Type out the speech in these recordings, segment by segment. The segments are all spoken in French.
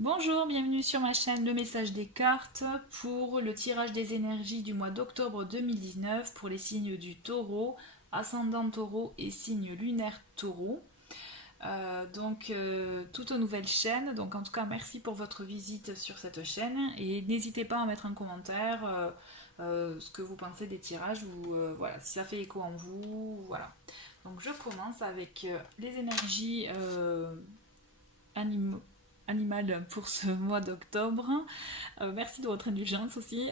Bonjour, bienvenue sur ma chaîne Le Message des cartes pour le tirage des énergies du mois d'octobre 2019 pour les signes du taureau, ascendant taureau et signe lunaire taureau. Toute nouvelle chaîne, donc en tout cas merci pour votre visite sur cette chaîne et n'hésitez pas à mettre en commentaire ce que vous pensez des tirages ou voilà, si ça fait écho en vous, voilà. Donc je commence avec les énergies animaux animal pour ce mois d'octobre. Merci de votre indulgence aussi.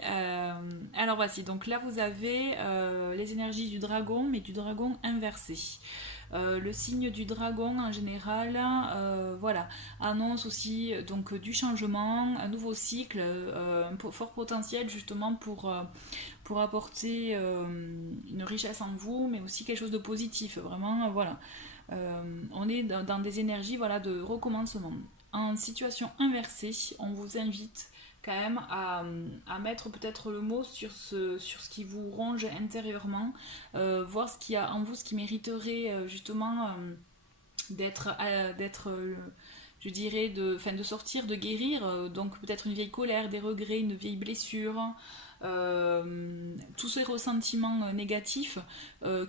Alors voici, donc là vous avez les énergies du dragon, mais du dragon inversé. Le signe du dragon en général, voilà, annonce aussi donc du changement, un nouveau cycle, un fort potentiel justement pour apporter une richesse en vous, mais aussi quelque chose de positif. Vraiment, voilà. On est dans des énergies voilà, de recommencement. En situation inversée, on vous invite quand même à mettre peut-être le mot sur ce qui vous ronge intérieurement, voir ce qu'il y a en vous, ce qui mériterait justement d'être je dirais, de sortir, de guérir, donc peut-être une vieille colère, des regrets, une vieille blessure, tous ces ressentiments négatifs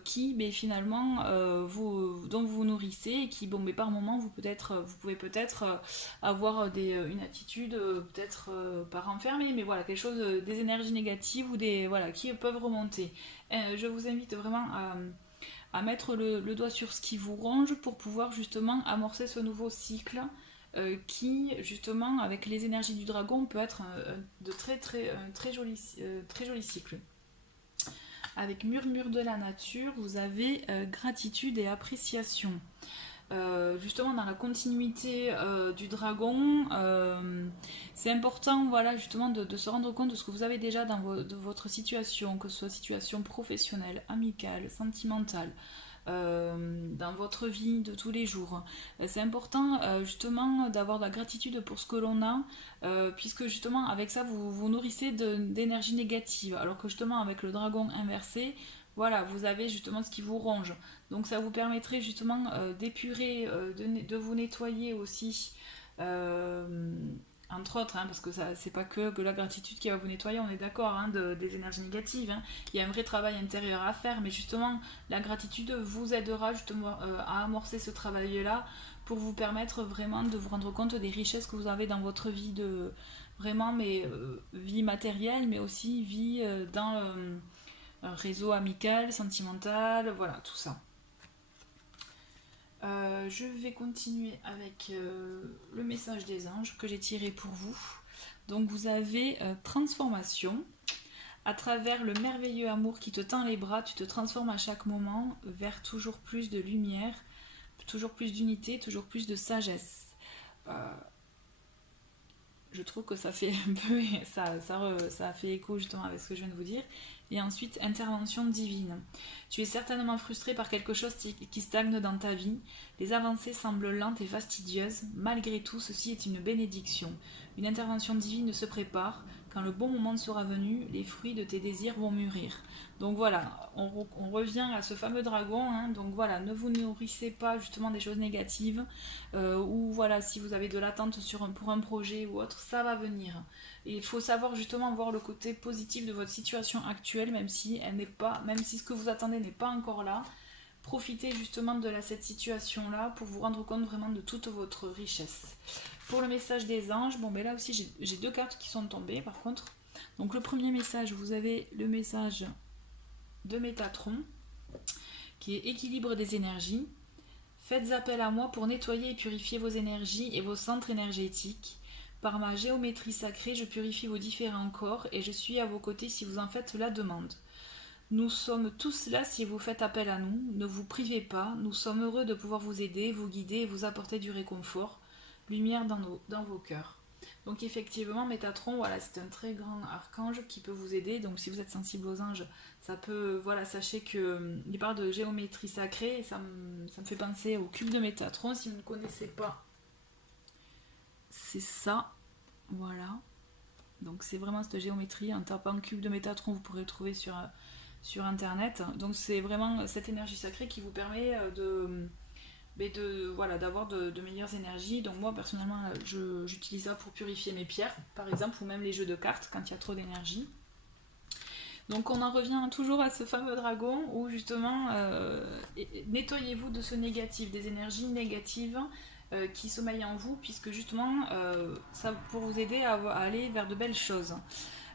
qui, ben, finalement, dont vous vous nourrissez et qui, bon, mais par moment, vous pouvez peut-être avoir une attitude peut-être pas renfermée, mais voilà, quelque chose, des énergies négatives ou des, voilà, qui peuvent remonter. Je vous invite vraiment à mettre le doigt sur ce qui vous ronge pour pouvoir justement amorcer ce nouveau cycle qui, justement, avec les énergies du dragon, peut être de très joli cycle. Avec murmure de la nature, vous avez gratitude et appréciation. Justement dans la continuité du dragon, c'est important voilà, justement de se rendre compte de ce que vous avez déjà de votre situation, que ce soit situation professionnelle, amicale, sentimentale, dans votre vie de tous les jours. C'est important justement d'avoir de la gratitude pour ce que l'on a, puisque justement avec ça vous vous nourrissez d'énergie négative, alors que justement avec le dragon inversé, voilà, vous avez justement ce qui vous ronge. Donc ça vous permettrait justement d'épurer, de vous nettoyer aussi. euh, Entre autres, hein, parce que ça, c'est pas que la gratitude qui va vous nettoyer, on est d'accord, hein, des énergies négatives. Hein. Il y a un vrai travail intérieur à faire, mais justement, la gratitude vous aidera justement à amorcer ce travail-là pour vous permettre vraiment de vous rendre compte des richesses que vous avez dans votre vie de vraiment, mais vie matérielle, mais aussi vie dans un réseau amical, sentimental, voilà, tout ça. Je vais continuer avec le message des anges que j'ai tiré pour vous. Donc vous avez transformation. À travers le merveilleux amour qui te tend les bras, tu te transformes à chaque moment vers toujours plus de lumière, toujours plus d'unité, toujours plus de sagesse. Euh, je trouve que ça fait un peu, ça fait écho justement avec ce que je viens de vous dire. Et ensuite, intervention divine. Tu es certainement frustré par quelque chose qui stagne dans ta vie. Les avancées semblent lentes et fastidieuses. Malgré tout, ceci est une bénédiction. Une intervention divine se prépare. Quand le bon moment sera venu, les fruits de tes désirs vont mûrir. Donc voilà, on revient à ce fameux dragon. Hein. Donc voilà, ne vous nourrissez pas justement des choses négatives. Ou voilà, si vous avez de l'attente pour un projet ou autre, ça va venir. Et il faut savoir justement voir le côté positif de votre situation actuelle, même si elle n'est pas, même si ce que vous attendez n'est pas encore là. Profitez justement de cette situation-là pour vous rendre compte vraiment de toute votre richesse. Pour le message des anges, bon ben là aussi j'ai deux cartes qui sont tombées par contre. Donc le premier message, vous avez le message de Métatron, qui est équilibre des énergies. Faites appel à moi pour nettoyer et purifier vos énergies et vos centres énergétiques. Par ma géométrie sacrée, je purifie vos différents corps et je suis à vos côtés si vous en faites la demande. Nous sommes tous là si vous faites appel à nous. Ne vous privez pas. Nous sommes heureux de pouvoir vous aider, vous guider et vous apporter du réconfort. Lumière dans vos cœurs. Donc effectivement, Métatron, voilà, c'est un très grand archange qui peut vous aider. Donc si vous êtes sensible aux anges, ça peut, voilà, sachez que il parle de géométrie sacrée et ça me fait penser au cube de Métatron. Si vous ne connaissez pas, c'est ça, voilà. Donc c'est vraiment cette géométrie. En tapant cube de Métatron, vous pourrez le trouver sur internet. Donc c'est vraiment cette énergie sacrée qui vous permet mais voilà, d'avoir de meilleures énergies. Donc moi personnellement j'utilise ça pour purifier mes pierres par exemple, ou même les jeux de cartes quand il y a trop d'énergie. Donc on en revient toujours à ce fameux dragon où justement nettoyez-vous de ce négatif, des énergies négatives qui sommeillent en vous, puisque justement ça pour vous aider à aller vers de belles choses.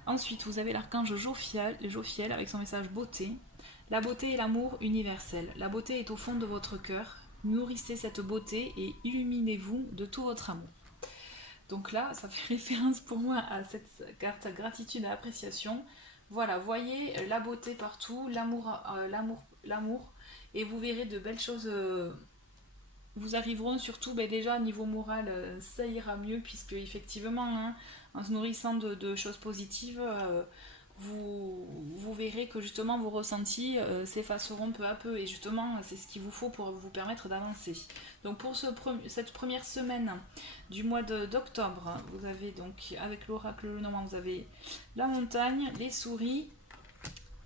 Ensuite vous avez l'archange Jophiel avec son message beauté. La beauté est l'amour universel. La beauté est au fond de votre cœur. Nourrissez cette beauté et illuminez-vous de tout votre amour. Donc là, ça fait référence pour moi à cette carte gratitude et appréciation. Voilà, voyez la beauté partout, l'amour, et vous verrez de belles choses. Vous arriveront surtout déjà niveau moral, ça ira mieux, puisque effectivement, hein, en se nourrissant de choses positives, vous verrez que justement vos ressentis s'effaceront peu à peu, et justement c'est ce qu'il vous faut pour vous permettre d'avancer. Donc pour cette première semaine du mois d'octobre, vous avez donc avec l'oracle Lenormand, vous avez la montagne, les souris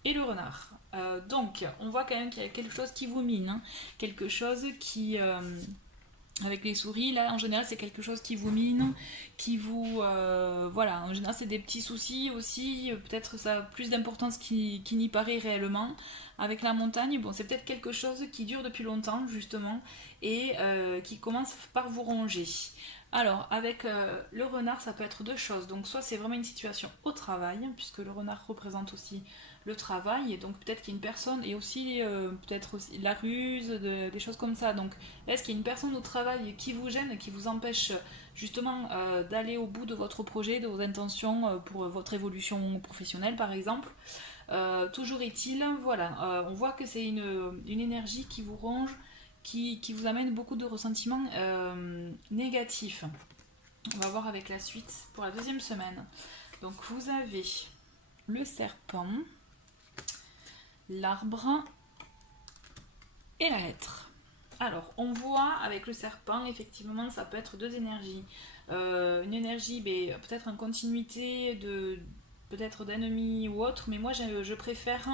et le renard. Donc on voit quand même qu'il y a quelque chose qui vous mine, hein, quelque chose qui... avec les souris, là, en général, c'est quelque chose qui vous mine, qui vous... voilà, en général, c'est des petits soucis aussi, peut-être ça a plus d'importance qu'il n'y paraît réellement. Avec la montagne, bon, c'est peut-être quelque chose qui dure depuis longtemps, justement, et qui commence par vous ronger. Alors, avec le renard, ça peut être deux choses. Donc, soit c'est vraiment une situation au travail, puisque le renard représente aussi le travail, et donc peut-être qu'il y a une personne, et aussi peut-être aussi la ruse, des choses comme ça. Donc, est-ce qu'il y a une personne au travail qui vous gêne, qui vous empêche justement d'aller au bout de votre projet, de vos intentions pour votre évolution professionnelle, par exemple? Toujours est-il, voilà, on voit que c'est une énergie qui vous ronge, qui vous amène beaucoup de ressentiments négatifs. On va voir avec la suite pour la deuxième semaine. Donc vous avez le serpent, l'arbre et la lettre. Alors on voit avec le serpent, effectivement ça peut être deux énergies. Une énergie peut-être en continuité peut-être d'ennemis ou autre, mais moi je préfère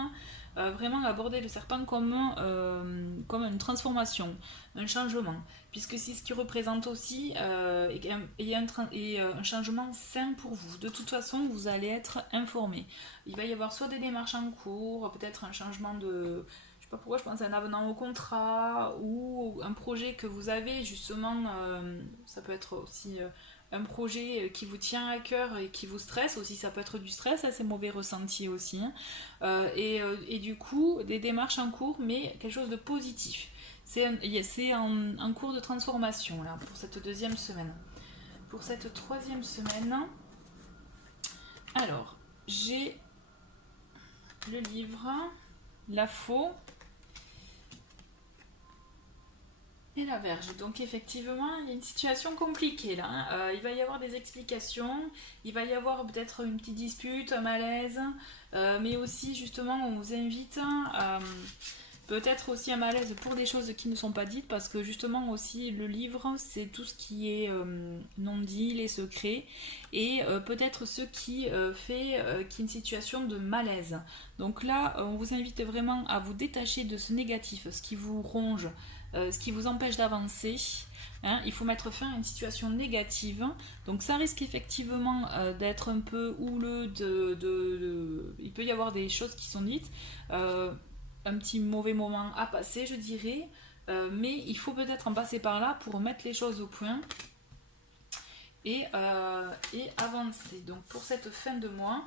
vraiment aborder le serpent comme une transformation, un changement, puisque c'est ce qui représente aussi un changement sain pour vous. De toute façon, vous allez être informé. Il va y avoir soit des démarches en cours, peut-être un changement de... Je sais pas pourquoi je pense à un avenant au contrat, ou un projet que vous avez justement, ça peut être aussi... un projet qui vous tient à cœur et qui vous stresse aussi, ça peut être du stress, assez mauvais ressenti aussi, et du coup des démarches en cours, mais quelque chose de positif. C'est un cours de transformation là pour cette deuxième semaine. Pour cette troisième semaine, alors j'ai le livre La Faux et la Verge. Donc effectivement, il y a une situation compliquée là, hein. Il va y avoir des explications, il va y avoir peut-être une petite dispute, un malaise, mais aussi justement on vous invite peut-être aussi un malaise pour des choses qui ne sont pas dites, parce que justement aussi le livre c'est tout ce qui est non dit, les secrets, et peut-être ce qui fait qu'il y a une situation de malaise. Donc là on vous invite vraiment à vous détacher de ce négatif, ce qui vous ronge, ce qui vous empêche d'avancer. Hein, il faut mettre fin à une situation négative. Donc ça risque effectivement d'être un peu houleux, il peut y avoir des choses qui sont dites, un petit mauvais moment à passer, je dirais, mais il faut peut-être en passer par là pour mettre les choses au point et avancer. Donc pour cette fin de mois,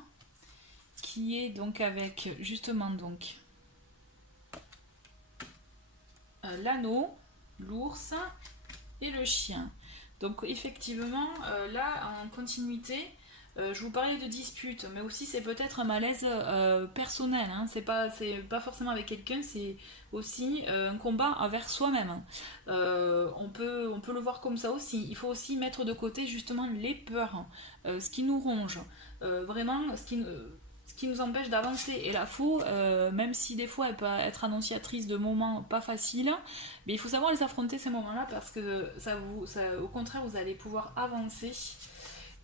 qui est donc avec justement donc l'anneau, l'ours et le chien. Donc effectivement, là en continuité, je vous parlais de dispute, mais aussi c'est peut-être un malaise personnel, hein. C'est pas forcément avec quelqu'un, c'est aussi un combat envers soi-même. On peut le voir comme ça aussi. Il faut aussi mettre de côté justement les peurs, ce qui nous ronge, vraiment ce qui nous empêche d'avancer. Et la faux, même si des fois elle peut être annonciatrice de moments pas faciles, mais il faut savoir les affronter ces moments-là, parce que au contraire, vous allez pouvoir avancer.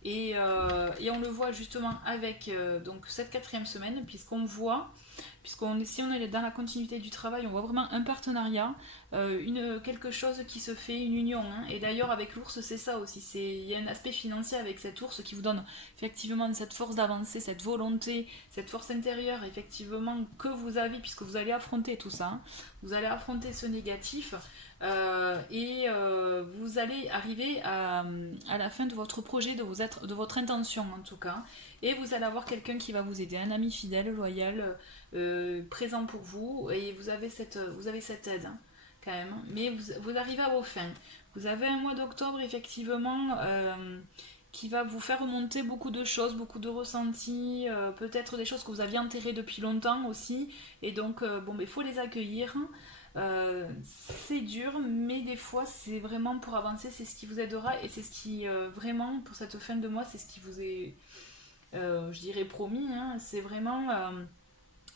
Et on le voit justement avec donc cette quatrième semaine, puisqu'on voit Si on est dans la continuité du travail, on voit vraiment un partenariat, quelque chose qui se fait, une union. Hein. Et d'ailleurs, avec l'ours, c'est ça aussi. Il y a un aspect financier avec cet ours qui vous donne effectivement cette force d'avancer, cette volonté, cette force intérieure, effectivement, que vous avez, puisque vous allez affronter tout ça. Hein. Vous allez affronter ce négatif. Vous allez arriver à la fin de votre projet, de votre intention en tout cas, et vous allez avoir quelqu'un qui va vous aider, un ami fidèle, loyal, présent pour vous, et vous avez cette aide hein, quand même, mais vous arrivez à vos fins. Vous avez un mois d'octobre effectivement qui va vous faire remonter beaucoup de choses, beaucoup de ressentis, peut-être des choses que vous aviez enterrées depuis longtemps aussi, et donc il faut les accueillir. C'est dur, mais des fois c'est vraiment pour avancer, c'est ce qui vous aidera et c'est ce qui vraiment pour cette fin de mois, c'est ce qui vous est, je dirais, promis. Hein. C'est vraiment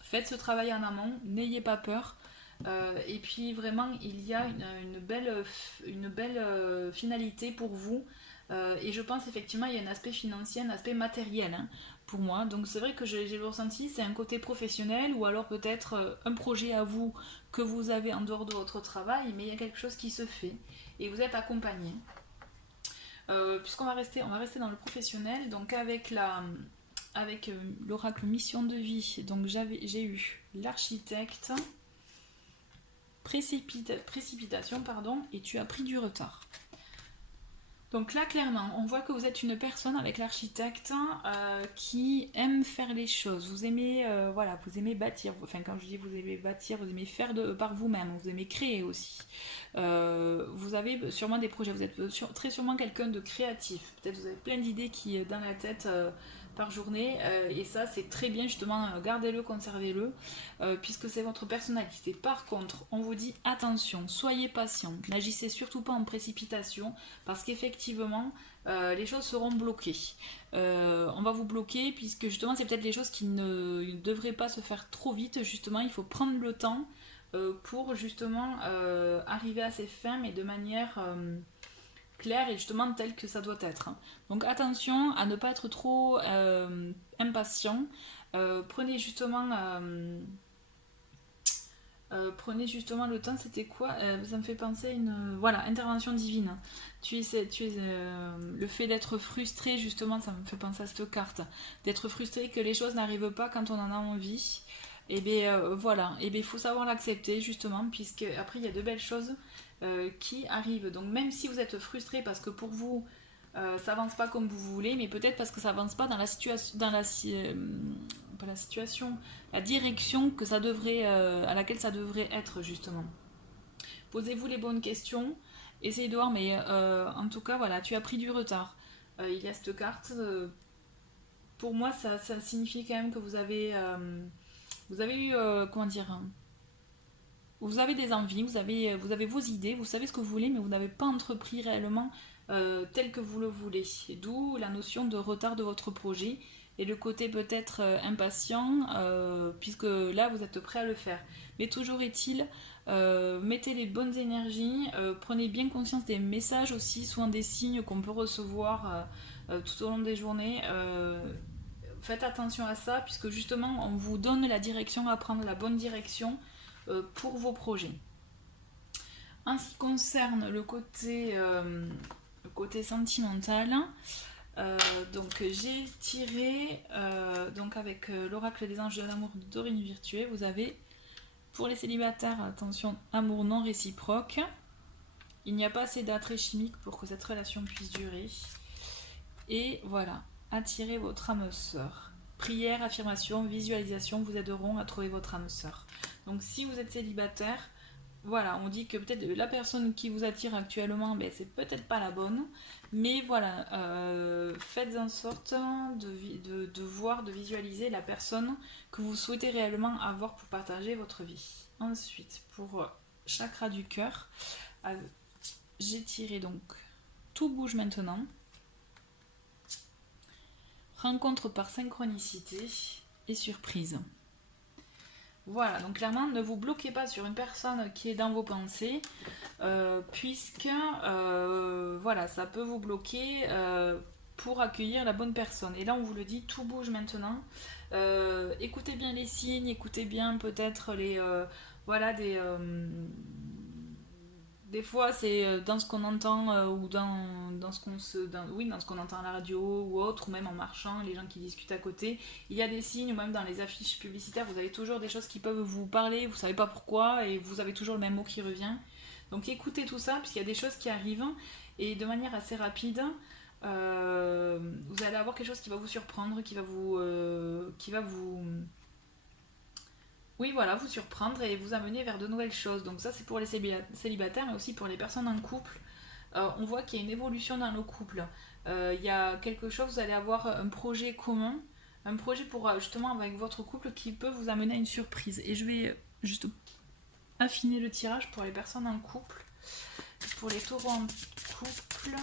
faites ce travail en amont, n'ayez pas peur. Et puis vraiment, il y a une belle finalité pour vous. Et je pense effectivement il y a un aspect financier, un aspect matériel hein, pour moi. Donc c'est vrai que j'ai le ressenti, c'est un côté professionnel ou alors peut-être un projet à vous que vous avez en dehors de votre travail, mais il y a quelque chose qui se fait et vous êtes accompagné. Puisqu'on va rester dans le professionnel, donc avec l'oracle mission de vie, donc j'ai eu l'architecte, précipitation, pardon, et tu as pris du retard. Donc là, clairement, on voit que vous êtes une personne avec l'architecte qui aime faire les choses. Vous aimez, vous aimez bâtir. Enfin, quand je dis vous aimez bâtir, vous aimez faire par vous-même. Vous aimez créer aussi. Vous avez sûrement des projets. Vous êtes très sûrement quelqu'un de créatif. Peut-être vous avez plein d'idées qui dans la tête par journée. Et ça, c'est très bien justement. Gardez-le, conservez-le, puisque c'est votre personnalité. Par contre, on vous dit attention, soyez patient. N'agissez surtout pas en précipitation, parce qu'effectivement, les choses seront bloquées. On va vous bloquer, puisque justement, c'est peut-être les choses qui ne devraient pas se faire trop vite. Justement, il faut prendre le temps pour justement arriver à ses fins, mais de manière claire et justement telle que ça doit être. Donc attention à ne pas être trop impatient. Prenez justement le temps, c'était quoi ça me fait penser à une intervention divine. Le fait d'être frustré, justement, ça me fait penser à cette carte. D'être frustré que les choses n'arrivent pas quand on en a envie. Et bien il faut savoir l'accepter justement, puisque après il y a de belles choses qui arrivent. Donc même si vous êtes frustré parce que pour vous ça avance pas comme vous voulez, mais peut-être parce que ça avance pas dans la situation, la direction que ça devrait, à laquelle ça devrait être justement. Posez-vous les bonnes questions, essayez de voir, mais en tout cas voilà, tu as pris du retard. Il y a cette carte. Pour moi, ça signifie quand même que vous avez eu, comment dire, vous avez des envies, vous avez vos idées, vous savez ce que vous voulez, mais vous n'avez pas entrepris réellement tel que vous le voulez. D'où la notion de retard de votre projet et le côté peut-être impatient, puisque là vous êtes prêt à le faire. Mais toujours est-il, mettez les bonnes énergies, prenez bien conscience des messages aussi, souvent des signes qu'on peut recevoir tout au long des journées. Faites attention à ça, puisque justement on vous donne la direction à prendre, la bonne direction pour vos projets. En ce qui concerne le côté sentimental, donc j'ai tiré donc avec l'oracle des anges de l'amour de Dorine Virtué. Vous avez pour les célibataires, attention, amour non réciproque. Il n'y a pas assez d'attrait chimique pour que cette relation puisse durer. Et voilà, attirez votre âme sœur. Prière, affirmation, visualisation vous aideront à trouver votre âme sœur. Donc si vous êtes célibataire, voilà, on dit que peut-être la personne qui vous attire actuellement, c'est peut-être pas la bonne, mais voilà, faites en sorte de voir, de visualiser la personne que vous souhaitez réellement avoir pour partager votre vie. Ensuite, pour chakra du cœur, j'ai tiré donc Tout bouge maintenant. Rencontre par synchronicité et surprise. Voilà, donc clairement, ne vous bloquez pas sur une personne qui est dans vos pensées, puisque voilà, ça peut vous bloquer pour accueillir la bonne personne. Et là, on vous le dit, tout bouge maintenant. Écoutez bien les signes, écoutez bien peut-être les... voilà, des fois, c'est dans ce qu'on entend ou dans ce qu'on oui, dans ce qu'on entend à la radio ou autre, ou même en marchant, les gens qui discutent à côté. Il y a des signes, ou même dans les affiches publicitaires, vous avez toujours des choses qui peuvent vous parler, vous savez pas pourquoi, et vous avez toujours le même mot qui revient. Donc écoutez tout ça, puisqu'il y a des choses qui arrivent, et de manière assez rapide, vous allez avoir quelque chose qui va vous surprendre, qui va vous, oui, voilà, vous surprendre et vous amener vers de nouvelles choses. Donc ça, c'est pour les célibataires, mais aussi pour les personnes en couple. On voit qu'il y a une évolution dans le couple. Il y a quelque chose, vous allez avoir un projet commun, un projet pour justement avec votre couple qui peut vous amener à une surprise. Et je vais juste affiner le tirage pour les personnes en couple. Pour les taureaux en couple.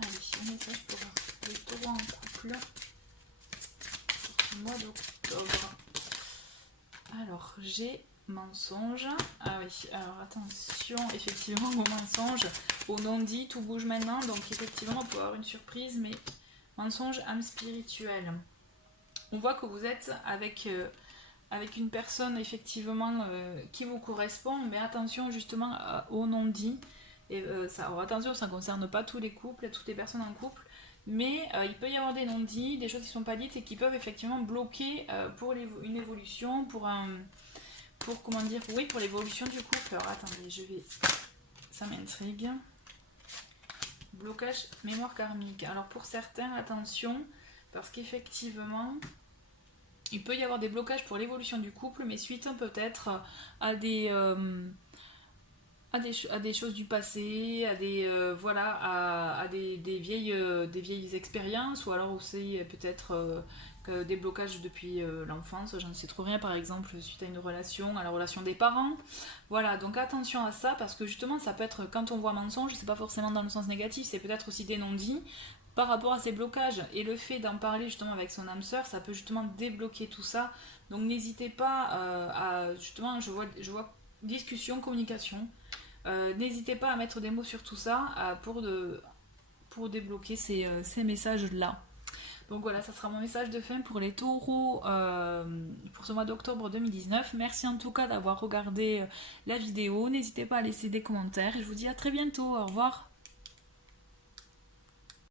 Allez, un message pour les taureaux en couple. Mois d'octobre. Alors, j'ai mensonge. Ah oui, alors attention, effectivement, au mensonge, au non-dit, tout bouge maintenant. Donc, effectivement, on peut avoir une surprise, mais mensonge, âme spirituelle. On voit que vous êtes avec une personne, effectivement, qui vous correspond, mais attention, justement, au non-dit. Et alors, attention, ça ne concerne pas tous les couples, toutes les personnes en couple. Mais il peut y avoir des non-dits, des choses qui ne sont pas dites et qui peuvent effectivement bloquer pour une évolution, pour comment dire, oui, pour l'évolution du couple. Alors attendez, ça m'intrigue. Blocage mémoire karmique. Alors pour certains, attention, parce qu'effectivement, il peut y avoir des blocages pour l'évolution du couple, mais suite peut-être à des choses du passé, à des vieilles expériences, ou alors aussi peut-être des blocages depuis l'enfance, j'en sais trop rien, par exemple suite à une relation, à la relation des parents. Voilà, donc attention à ça, parce que justement ça peut être, quand on voit mensonge, c'est pas forcément dans le sens négatif, c'est peut-être aussi des non-dits par rapport à ces blocages, et le fait d'en parler justement avec son âme sœur, ça peut justement débloquer tout ça. Donc n'hésitez pas à justement, je vois discussion, communication. N'hésitez pas à mettre des mots sur tout ça pour débloquer ces messages-là. Donc voilà, ça sera mon message de fin pour les taureaux pour ce mois d'octobre 2019. Merci en tout cas d'avoir regardé la vidéo. N'hésitez pas à laisser des commentaires. Et je vous dis à très bientôt. Au revoir.